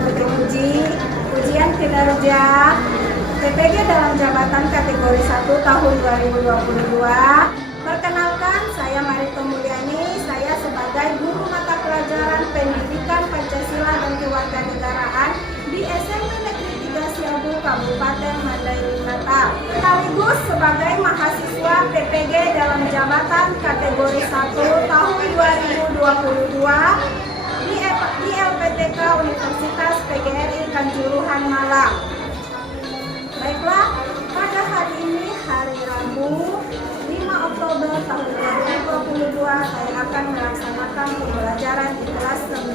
mengikuti ujian kinerja PPG dalam jabatan kategori 1 tahun 2022. Perkenalkan, saya Marito Mulyani. Saya sebagai guru mata pelajaran Pendidikan Pancasila dan Kewarganegaraan di SMP Negeri 3 Siabu, Kabupaten Mandailing Natal. Sekaligus sebagai mahasiswa PPG dalam jabatan kategori 1 tahun 2022 di LPTK Universitas PGRI Kanjuruhan Malang. Baiklah, pada hari ini hari Rabu 5 Oktober tahun 2022 saya akan melaksanakan pembelajaran di kelas 9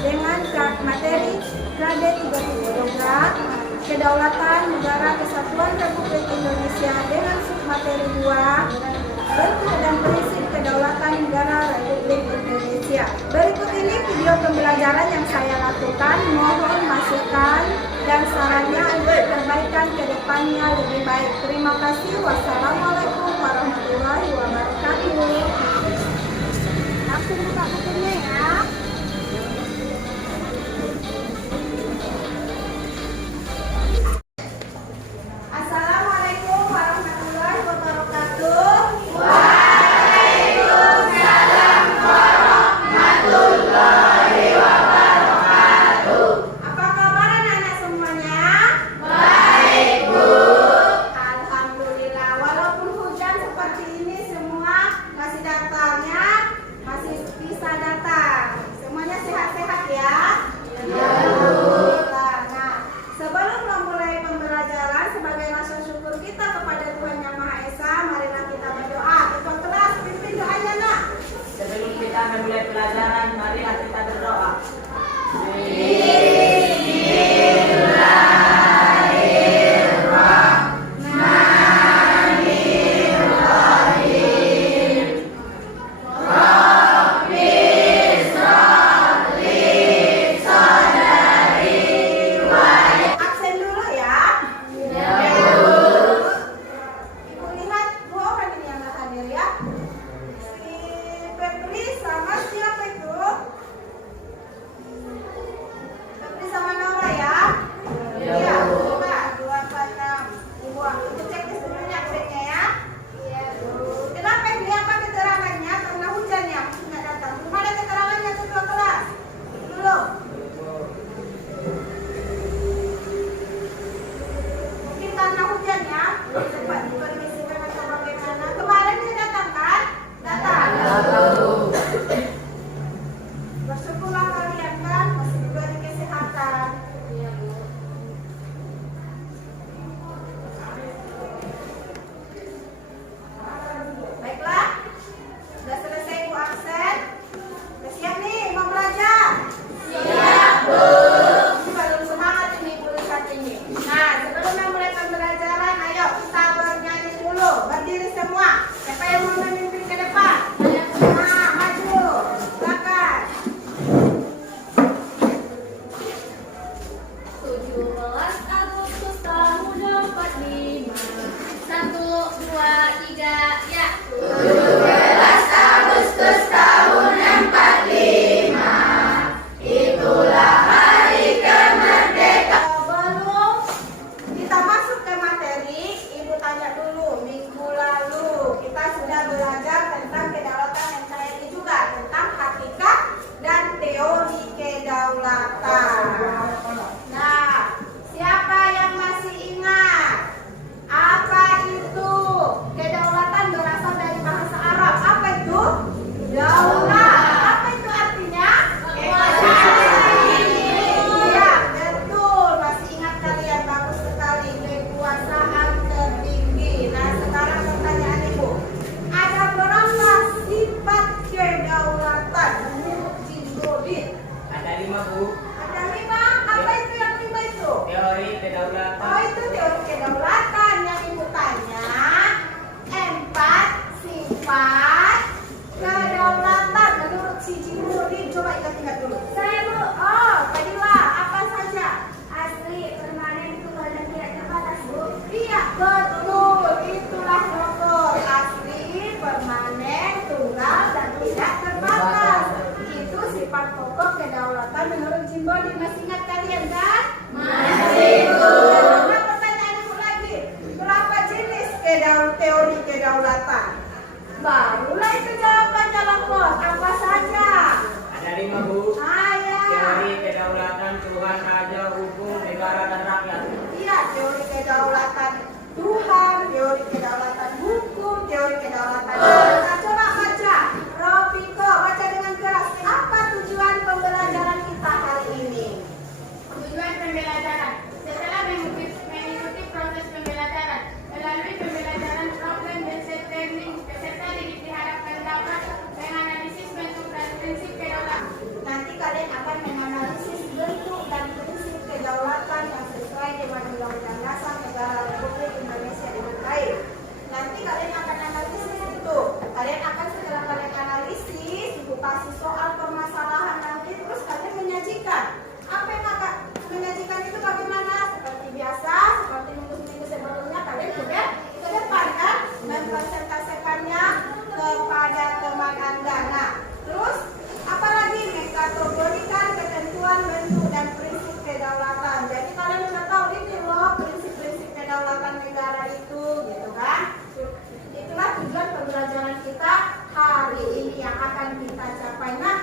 dengan materi grade 3 Kedaulatan Negara Kesatuan Republik Indonesia dengan submateri 2 bentuk dan prinsip kedaulatan negara Republik Indonesia. Berikut ini video pembelajaran yang saya lakukan. Mohon masukan dan sarannya untuk perbaikan ke depannya lebih baik. Terima kasih. Wassalamualaikum warahmatullahi wabarakatuh. Langsung buka bukunya ya. Mulai pelajaran, marilah kita berdoa. pokok kedaulatan menurut Jimboni. Masih ingat kalian kan? Masih, Bu. Nah, pertanyaan ibu lagi, berapa jenis teori kedaulatan? Barulah itu jawabannya Longkot. Apa saja? Ada 5, Bu. Ya. Teori kedaulatan Tuhan, Raja, hukum, negara, dan rakyat. Iya, teori kedaulatan Tuhan, teori kedaulatan hukum, teori kedaulatan negara. Coba baca, Robiko, baca dengan keras. Apa tujuan pembelajaran kita hari ini? Tujuan pembelajaran. Setelah mengikuti proses pembelajaran, melalui pembelajaran problem based learning, peserta didik diharapkan dapat menganalisis bentuk dan prinsip kedaulatan. Nanti kalian akan menganalisis bentuk dan prinsip kedaulatan yang sesuai dengan Undang-Undang Dasar Negara Republik Indonesia dengan baik. Nanti kalian akan analisis itu. Kalian akan setelah kalian analisis, ibu kasih soal permasalahan nanti, terus kalian menyajikan. Apa yang akan menyajikan itu bagaimana? Seperti biasa, seperti minggu-minggu sebelumnya kalian sudah ke depan kan, mempresentasikannya kepada teman Anda. Nah, terus apalagi mengkategorikan ketentuan bentuk dan prinsip kedaulatan. Jadi kalian sudah tahu ini loh prinsip-prinsip kedaulatan negara itu, gitu kan? Itulah tujuan pembelajaran kita hari ini yang akan kita capai. Nah,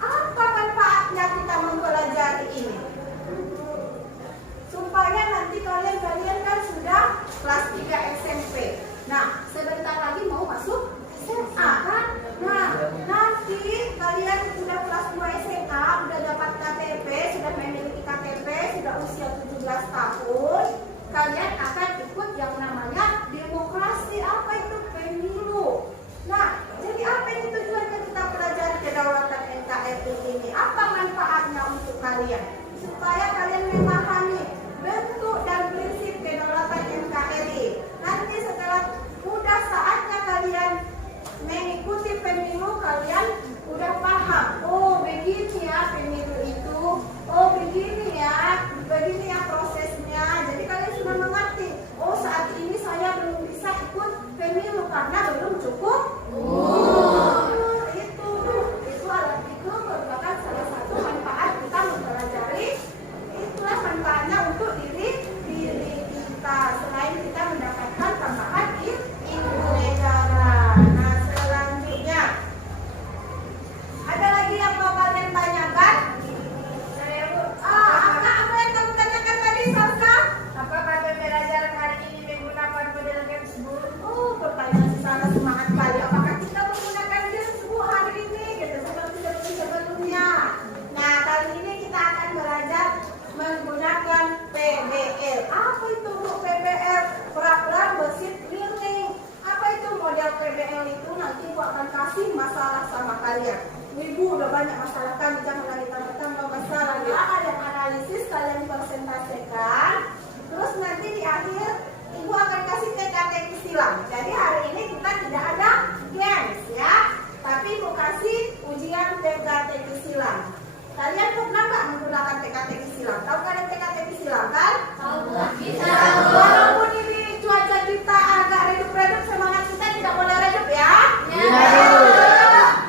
apa manfaatnya kita mempelajari ini? Supaya nanti kalian kan sudah kelas 3 SMP. Nah, sebentar lagi mau masuk SMA kan? Nah, nanti kalian sudah kelas 2 SMA, sudah dapat KTP, sudah memiliki KTP, sudah usia 17 tahun, kalian akan ikut yang namanya demokrasi. Apa itu? Pemilu. Nah, jadi apa ini tujuannya kita pelajari kedaulatan NKRI ini? Apa manfaatnya untuk kalian? Supaya kalian memahami bentuk dan prinsip kedaulatan NKRI. Nanti setelah udah saatnya kalian mengikuti pemilu, kalian udah paham. Oh, begini ya pemilu itu. Oh, begini ya prosesnya. Jadi kalian sudah mengerti. Oh, saat ini saya belum bisa ikut pemilu karena belum cukup. Itu merupakan salah satu manfaat kita mempelajari. Itulah manfaatnya untuk diri kita. Selain kita mendapatkan tambahan ilmu negara. Nah, selanjutnya ada lagi yang mau kalian tanyakan? Apa yang kamu tanyakan tadi, Salsa? Apakah pembelajaran hari ini menggunakan model textbook? Oh, pertanyaan sangat semangat kali. Apakah kita menggunakan textbook hari ini? Gitu, seperti sebelumnya. Nah, kali ini kita akan belajar menggunakan PBL. Apa itu Bu, PBL? Program Basic Learning. Apa itu model PBL itu? Nanti Bu akan kasih masalah sama kalian. Ibu udah banyak masalah kan, jangan lagi tambah-tambah masalah ya. Kalian analisis, kalian presentasikan. Terus nanti di akhir Ibu akan kasih TK-TK silang. Jadi hari ini kita tidak ada games ya, tapi Ibu kasih ujian TK-TK silang. Kalian pernah nggak menggunakan TK-TK silang? Tahu kalian TK-TK silang kan? Tahu. Bisa. Walaupun ini cuaca kita agak redup-redup, semangat kita tidak boleh redup ya.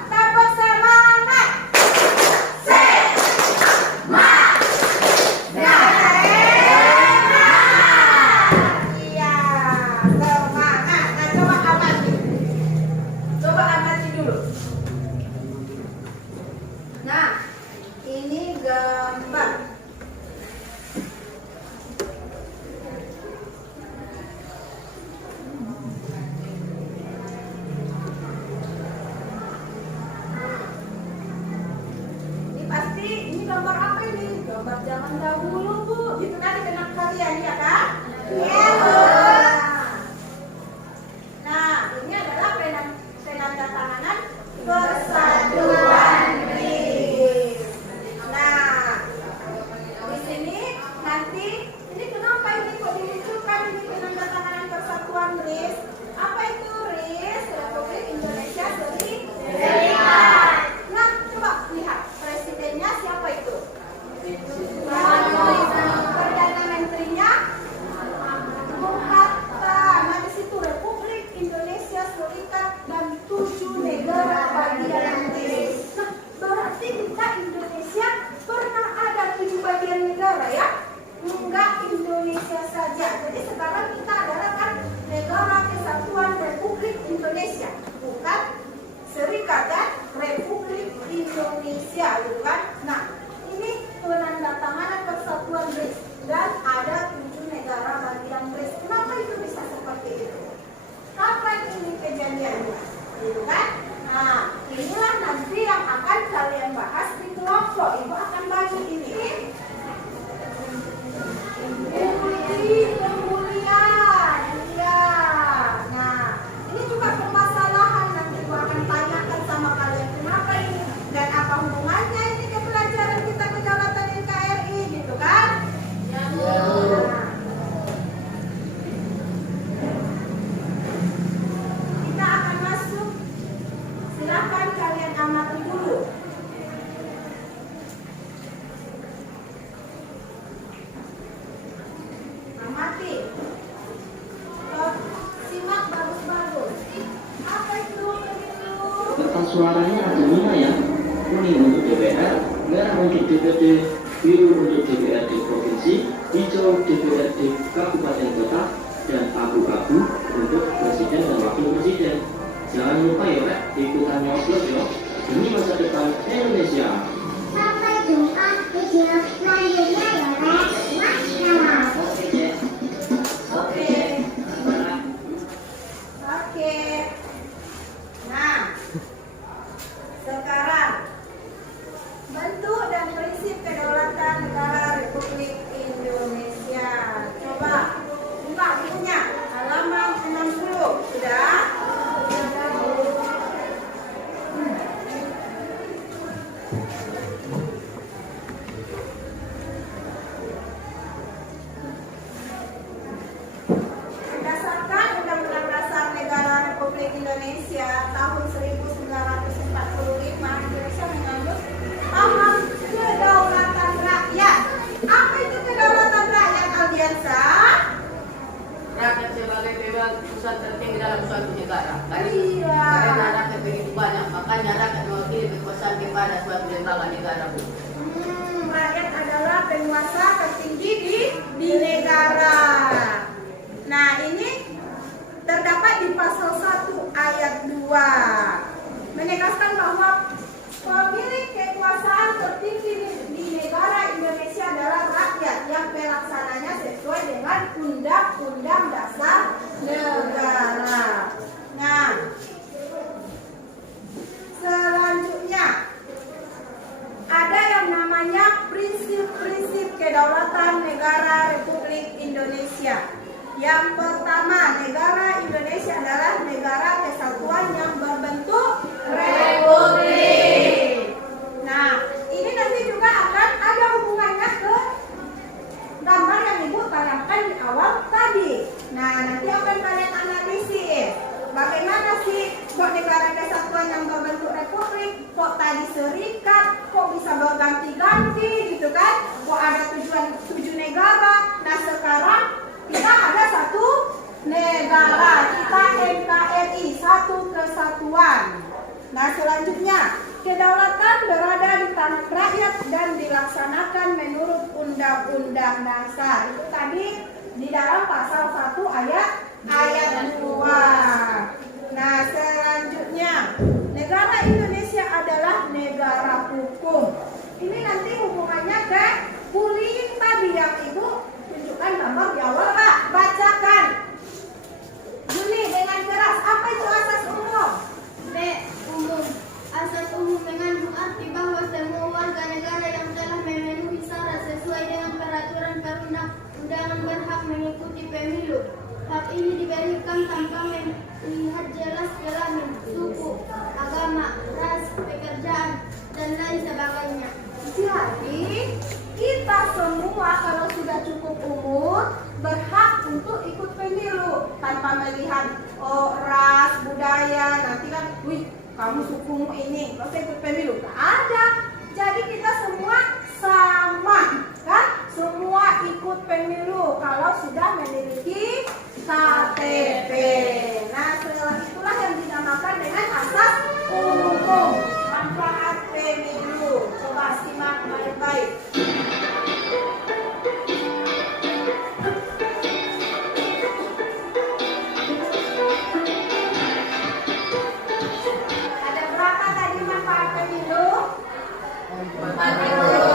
Tepuk semangat. Iya, semangat. Nah, coba amati. Coba amati dulu. Nah, ini gambar. Ini pasti, ini gambar apa ini? Gambar zaman dahulu, Bu. Gitu kan di benak kalian, ya kan? Iya, Bu. Nah, ini adalah penanda tanganan persatuan BRIS. Nah, di sini nanti ini kenapa ini kok dimunculkan ini penanda tanganan persatuan BRIS? Apa itu BRIS? Republik Indonesia Serikat. Nah, coba lihat presidennya siapa itu? Perdana Menterinya Bung Hatta. Nah, di situ Republik Indonesia Serikat dan 7 negara bagian suaranya ada 5 ya. Kuning untuk DPR, merah untuk DPD, biru untuk DPRD provinsi, hijau DPRD kabupaten kota, dan abu-abu untuk presiden dan wakil presiden. Jangan lupa ya Pak, ikutan nyoblos ya. Demi masa depan Indonesia. Sampai jumpa video selanjutnya ya Rek. Wassalam. Oke, Cek. Oke. Gimana? Oke. Nah, sekarang bentuk dan prinsip kedaulatan negara Republik Indonesia. Coba buka bukunya, halaman 60. Sudah? Berdasarkan Undang-Undang Dasar Negara Republik Indonesia tahun 1945, Indonesia mengandung paham kedaulatan rakyat. Apa itu kedaulatan rakyat, Aldiansa? Rakyat sebagai pemegang pusat tertinggi dalam suatu negara. Iya. Karena rakyat begitu banyak, makanya rakyat mewakili kekuasaan kepada suatu lembaga negara. Rakyat adalah penguasa tertinggi di negara. Nah, ini terdapat di pasal 1 ayat 2. Menegaskan bahwa pemilik kekuasaan tertinggi di negara Indonesia adalah rakyat yang pelaksananya sesuai dengan Undang-Undang Dasar Negara. Nah, selanjutnya ada yang namanya prinsip-prinsip kedaulatan negara Republik Indonesia. Yang pertama, negara Indonesia adalah negara kesatuan yang berbentuk republik. Nah, ini nanti juga akan ada hubungannya ke gambar yang Ibu tanamkan di awal tadi. Nah, nanti akan kalian analisis. Bagaimana sih kok negara kesatuan yang berbentuk republik, kok tadi serikat, kok bisa berganti-ganti gitu kan? Kok ada tujuh negara? Nah, sekarang kita ada satu negara, kita NKRI, satu kesatuan. Nah, selanjutnya, kedaulatan berada di tangan rakyat dan dilaksanakan menurut Undang-Undang Dasar. Itu tadi di dalam pasal 1 ayat 2. Nah, selanjutnya, negara Indonesia adalah negara hukum. Ini nanti hubungannya ke bullying tadi yang Ibu tunjukkan gambar di awal, Pak. Bacakan. Juni dengan keras, apa itu asas umum? B. Umum. Asas umum mengandung arti bahwa semua warga negara yang telah memenuhi syarat sesuai dengan peraturan perundang-undangan berhak mengikuti pemilu. Hak ini diberikan tanpa melihat jelas kelamin, suku, agama, ras, pekerjaan, dan lain sebagainya. Jadi, kita semua kalau sudah cukup umur berhak untuk ikut pemilu tanpa melihat ras, budaya. Nanti kan, wih, kamu sukumu ini, kau ikut pemilu? Gak ada. Jadi kita semua sama, kan? Semua ikut pemilu kalau sudah memiliki KTP. Nah, setelah itulah yang dinamakan dengan asas umum, manfaat pemilu. Coba simak baik-baik. Ada berapa tadi manfaat pemilu? 4.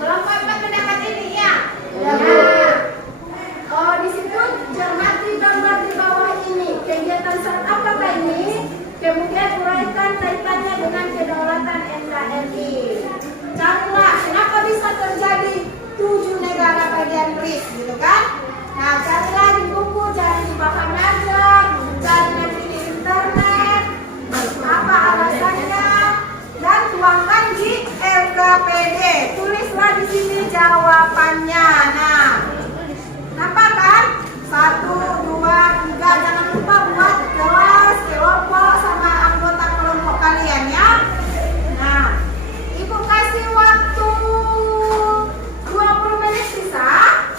Kelompok 4 mendapat ini ya. Nah, oh di situ cermati gambar di bawah ini. Kegiatan saat apakah ini? Kemudian uraikan kaitannya dengan kedaulatan NKRI. Carilah kenapa bisa terjadi 7 negara bagian BRICS gitu kan? Nah, carilah di buku, cari di bahan ajar, cari nanti di internet, apa alasannya, dan tuangkan di LKPD. Tulislah di sini jawabannya. Nah, nampak kan? 1, 2, 3. Jangan lupa buat kelas, kelompok, sama anggota kelompok kalian ya. Nah, Ibu kasih waktu 20 menit bisa?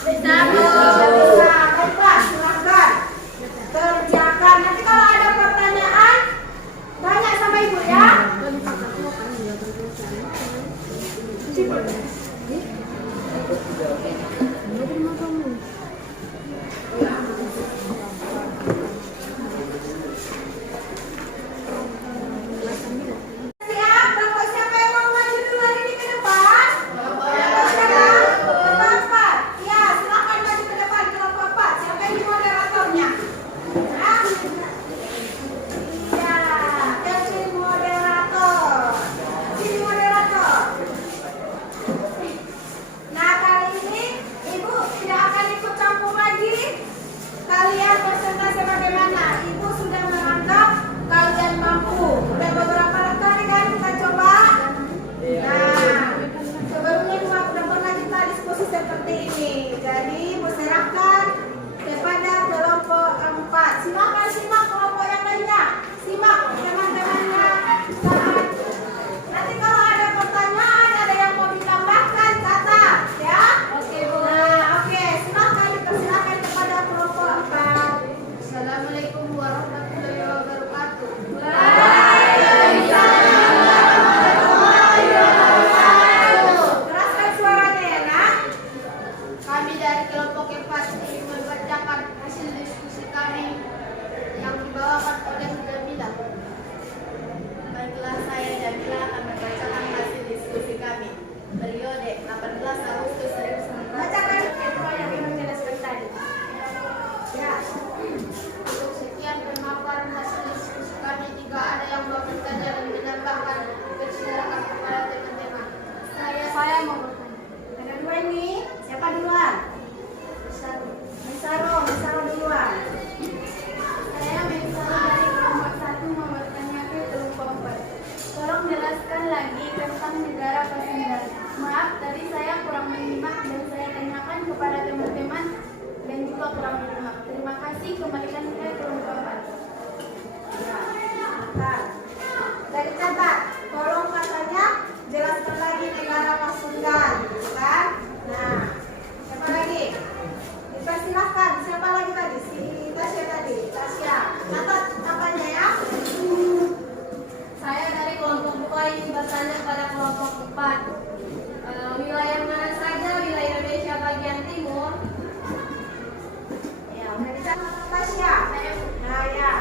Bisa. Baiklah, silakan kerjakan. Nanti kalau ada pertanyaan tanya sama Ibu ya. Siap, kelompok siapa yang mau maju duluan ini ke depan? Kelompok 4. Ya, silakan maju ke depan kelompok 4. Siapa yang moderatornya? Ya, kasih moderator. Sini moderator. Nah, kali ini Ibu tidak akan ikut campur lagi. Kalian presentasi bagaimana? Ibu sudah menganggap kalian mampu. Udah beberapa kali kan kita coba. Nah, sebelumnya juga udah pernah kita diskusi seperti ini. Jadi Ibu serahkan kepada kelompok 4. Silakan simak kelompok yang lainnya. Simak teman-temannya. Nanti kalau ada pertanyaan, ada yang mau ditambahkan, catat ya. Oke Bu. Nah, oke, silakan dipersilakan kepada kelompok 4. Assalamualaikum warahmatullahi wabarakatuh. Keraskan suaranya ya nak. Kami dari kelompok 4 ingin membacakan hasil diskusi kami yang dibawakan oleh Jamila. Baiklah, saya Jamila akan membacakan hasil diskusi kami periode 18 Agustus 1900. Bacakan ketua yang Ibu jelaskan tadi. Ya. Untuk sekian pemaparan hasil diskusi kami, jika ada yang mau bertanya dan menambahkan, persilakan kepada teman-teman. Saya mau bertanya. Ada 2 ini. Siapa duluan? Misaro duluan. Saya Misaro dari kelompok 1 mau bertanya ke kelompok 4. Tolong jelaskan lagi tentang negara Pasundan. Maaf, tadi saya kurang menyimak dan saya tanyakan kepada teman-teman dan juga kurang menyimak. Terima kasih, kembalikan ke kelompok 4. Ya. Nah, dari catat. Tolong katanya jelaskan lagi negara Pasundan, gitu kan? Nah, siapa lagi? Dipersilahkan. Siapa lagi tadi? Si Tasya tadi. Tasya. Catat apanya ya? Saya dari kelompok 2 ingin bertanya pada kelompok 4. Wilayah mana saja wilayah Indonesia bagian timur? Ya, udah dicatat Tasya. Nah, ya.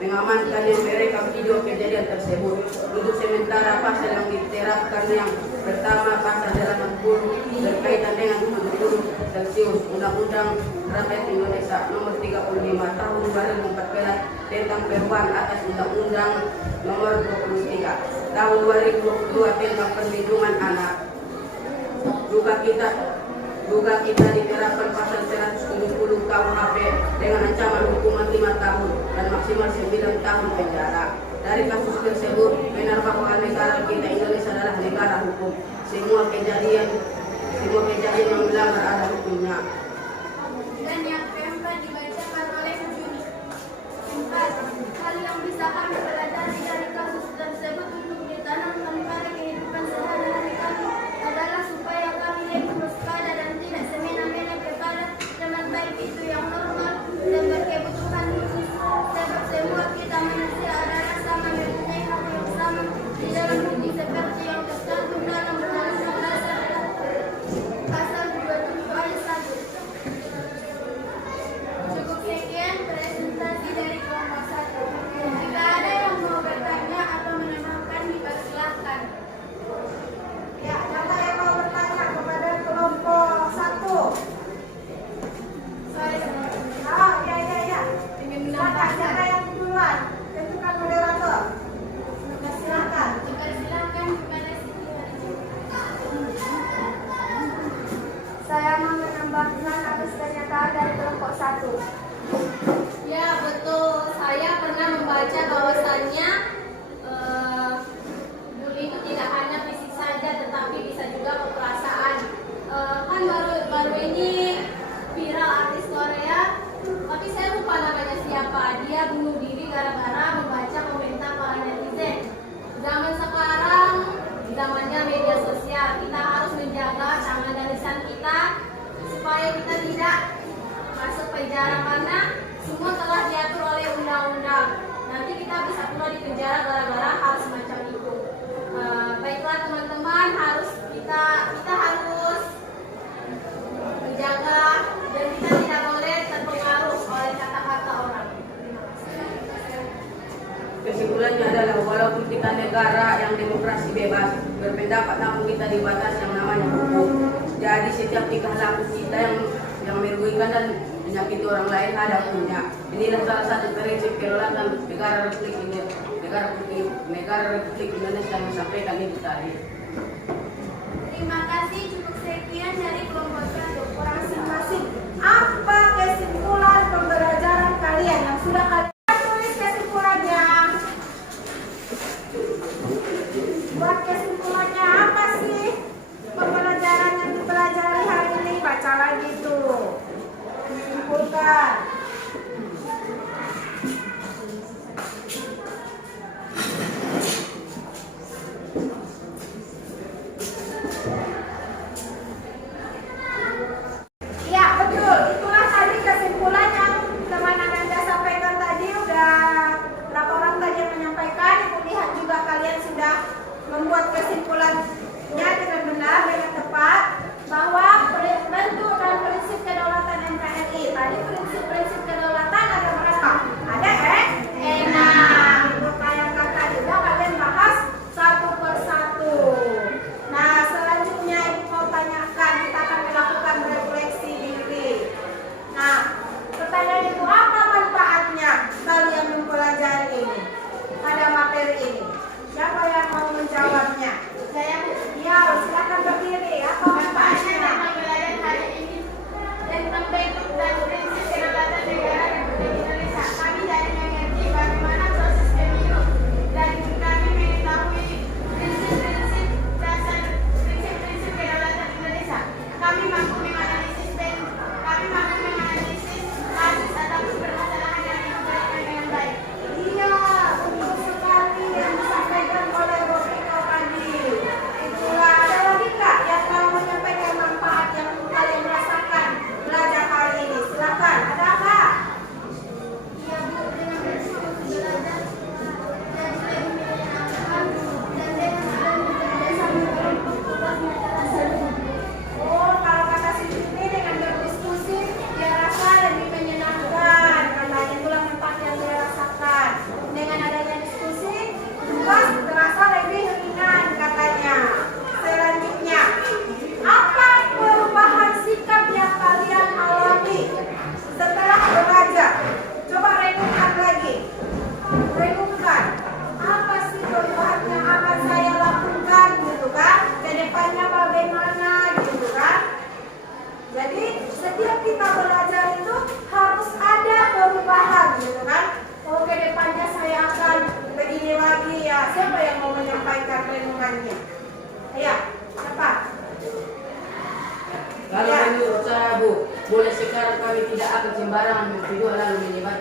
mengamankan yang merekam video kejadian tersebut. Untuk sementara pasal yang diterapkan yang pertama pasal 80 berkaitan dengan suhu turun Celcius Undang-Undang Rakyat Indonesia Nomor 35 Tahun 2014 tentang perubahan atas Undang-Undang Nomor 23 Tahun 2022 tentang perlindungan anak. Juga kita diterapkan pasal 170 KUHP dengan ancaman hukuman 5 tahun dan maksimal 9 tahun penjara. Dari kasus tersebut, benar bahwa negara kita Indonesia adalah negara hukum. Semua kejadian yang melanggar ada hukumnya. Dan yang keempat dibacakan oleh Juni. 4. Hal yang bisa kami pelajari dari kasus tersebut untuk ditanamkan pada kehidupan sehari-hari kami adalah supaya kami lebih waspada dan tidak semena-mena kepada teman baik itu yang normal dan berkebutuhan khusus. Sebab semua kita manusia adalah sama mempunyai hak yang sama di dalam bukti seperti yang tercantum dalam Undang-Undang Dasar Pasal 27 ayat 1. Cukup sekian presentasi dari kelompok 1. Jika ada yang mau bertanya atau menambahkan, dipersilahkan. Ya, siapa yang mau bertanya kepada kelompok 1? Saya Oh, ya. ingin Silakan, siapa yang duluan? Tentukan moderator. Silakan. dipersilahkan kepada Siti Hadi. Saya mau menambahkan atas pernyataan dari kelompok 1. Ya betul, saya pernah membaca bahwasannya bully itu tidak hanya fisik saja, tetapi bisa juga keperasaan. Kan baru ini viral artis Korea, tapi saya lupa namanya siapa. Dia bunuh diri gara-gara membaca komentar para netizen. Zaman sekarang, zamannya media sosial, kita harus menjaga tangan dan lisan kita supaya kita tidak masuk penjara karena semua telah diatur oleh undang-undang. Nanti kita bisa pula dipenjara gara-gara hal semacam itu. Baiklah teman-teman, kita harus menjaga dan kita tidak boleh terpengaruh oleh kata-kata orang. Kesimpulannya adalah walaupun kita negara yang demokrasi bebas berpendapat, namun kita dibatasi yang namanya hukum. Jadi setiap tingkah laku kita yang merugikan dan menyakiti orang lain ada hukumnya. Inilah salah satu prinsip kedaulatan negara Republik Indonesia yang disampaikan itu tadi. Terima kasih, cukup sekian dari kelompok 1. Masing-masing. Apa kesimpulan pembelajaran kalian yang sudah kalian tulis kesimpulannya? Buat kesimpulannya apa sih pembelajaran yang dipelajari hari ini? Baca lagi tuh. Simpulkan. Ya betul, itulah tadi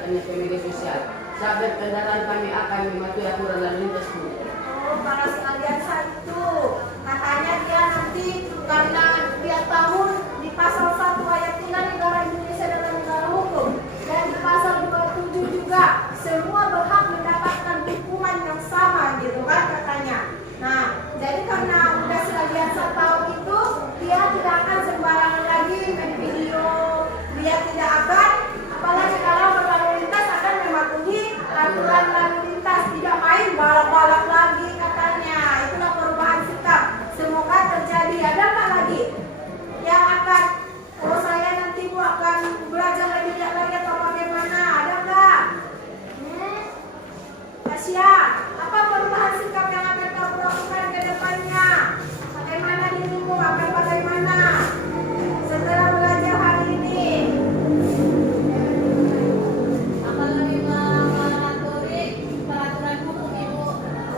kegiatannya ke media sosial. Saat berkendaraan kami akan mematuhi aturan lalu lintas Bu. Oh, para sekalian itu katanya dia nanti karena tiap tahun di pasal 1 ayat 3 negara Indonesia dalam negara hukum dan di pasal 27 juga semua berhak mendapatkan hukuman yang sama gitu kan katanya. Nah, jadi karena udah sekalian 1 tahun itu dia tidak akan sembarangan lagi main video, dia tidak akan apalagi kalau berlalu lintas akan mematuhi aturan lalu lintas, tidak main balap-balap lagi katanya. Itulah perubahan sikap. Semoga terjadi. Ada nggak lagi yang akan saya nanti Bu akan belajar lebih giat lagi atau bagaimana? Ada nggak? Tasya, apa perubahan sikap yang akan kamu lakukan ke depannya? Bagaimana dirimu akan bagaimana setelah belajar hari ini? Akan lebih mematuhi peraturan hukum Ibu.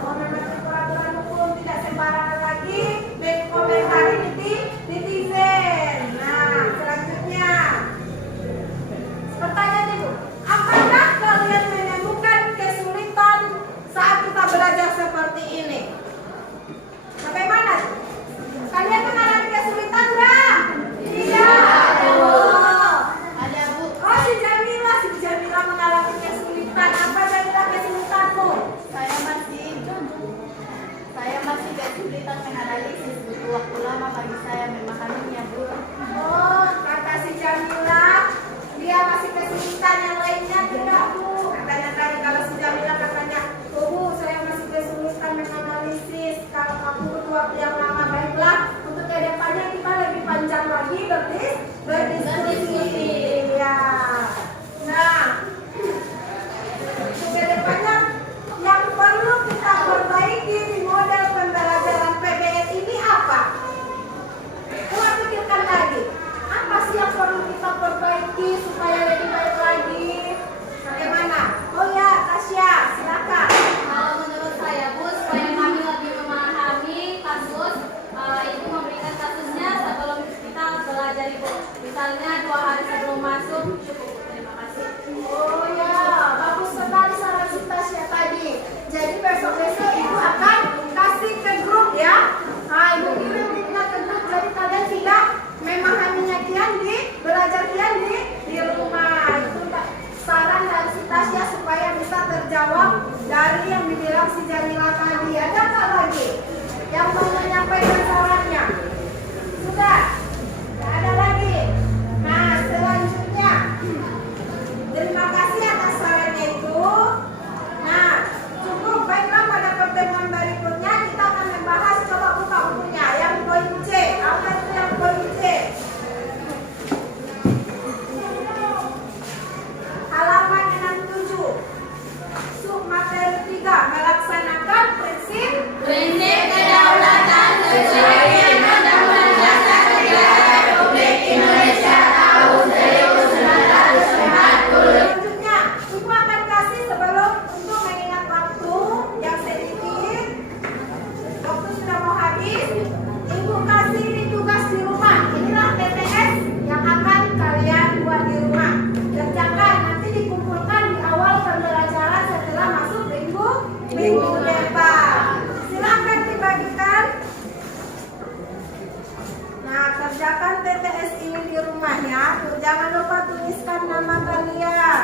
Oh, mematuhi peraturan hukum, tidak sembarangan lagi mengomentari netizen. Nah, selanjutnya pertanyaan Ibu, apakah kalian menemukan kesulitan saat kita belajar seperti ini? Bagaimana? Kalian mengalami kesulitan nggak? Tidak. Ada Bu, Oh, si Jamila mengalami kesulitan. Apa Jamila kesulitanmu? saya masih kesulitan menganalisis, butuh waktu lama bagi saya memahaminya Bu. Oh, kata si Jamila, dia masih kesulitan, yang lainnya tidak Bu. Katanya tadi kalau si Jamila katanya, oh Bu, saya masih kesulitan menganalisis. Kalau aku butuh waktu yang lama, baiklah. Untuk ke depannya kita lebih panjang lagi berdiskusi. Ya. Nah, untuk ke depannya yang perlu kita perbaiki di model pembelajaran PBS ini apa? Coba pikirkan lagi. Apa sih yang perlu kita perbaiki supaya lebih baik lagi? Bagaimana? Oh ya, Tasya, silakan. Kalau menurut saya Bu, supaya kami lebih memahami kasus, Ibu memberikan kasusnya sebelum kita belajar Ibu. Misalnya 2 hari sebelum masuk, cukup. Terima kasih. Oh ya, bagus sekali saran si Tasya tadi. Jadi besok-besok Ibu akan kasih ke grup ya. Nah, Ibu kirim linknya ke grup. Jadi kalian tidak memahaminya kian di belajar kian di rumah. Itu saran dari si Tasya supaya bisa terjawab dari yang dibilang si Jamila tadi. Ada nggak lagi yang mau menyampaikan sarannya? Sudah? Nggak ada lagi. Nah, selanjutnya terima kasih atas sarannya itu. Nah, cukup. Baiklah, pada pertemuan berikutnya kita akan membahas, coba buka bukunya yang poin C. Apa itu yang poin C? Halaman 67. Sub materi 3, melaksanakan prinsip Kedaulatan sesuai dengan Undang-Undang Dasar Negara Republik Indonesia tahun 1945. Selanjutnya, Ibu akan kasih sebelum untuk mengingat waktu yang sedikit. Waktu sudah mau habis. Ibu kasih ini tugas di rumah. Inilah TTS yang akan kalian buat di rumah. Kerjakan, nanti dikumpulkan di awal pembelajaran setelah masuk minggu depan. Silakan dibagikan. Nah, kerjakan TTS ini di rumah ya. Jangan lupa tuliskan nama kalian.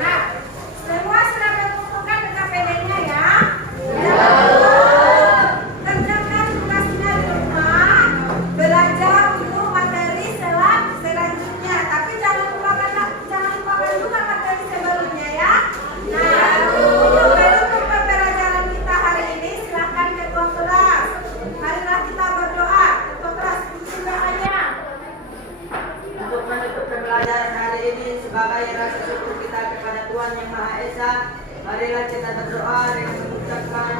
Nah, semua sudah mengumpulkan PKPD-nya ya? Ya. Kerjakan tugasnya di rumah. Belajar untuk materi selanjutnya. Tapi jangan lupakan juga materi sebelumnya ya. Nah, untuk menutup pembelajaran kita hari ini, silahkan ketua kelas. Marilah kita berdoa. Ketua kelas, doanya. Untuk menutup pembelajaran hari ini sebagai rasa syukur kita kepada Tuhan Yang Maha Esa, marilah kita berdoa dengan mengucapkan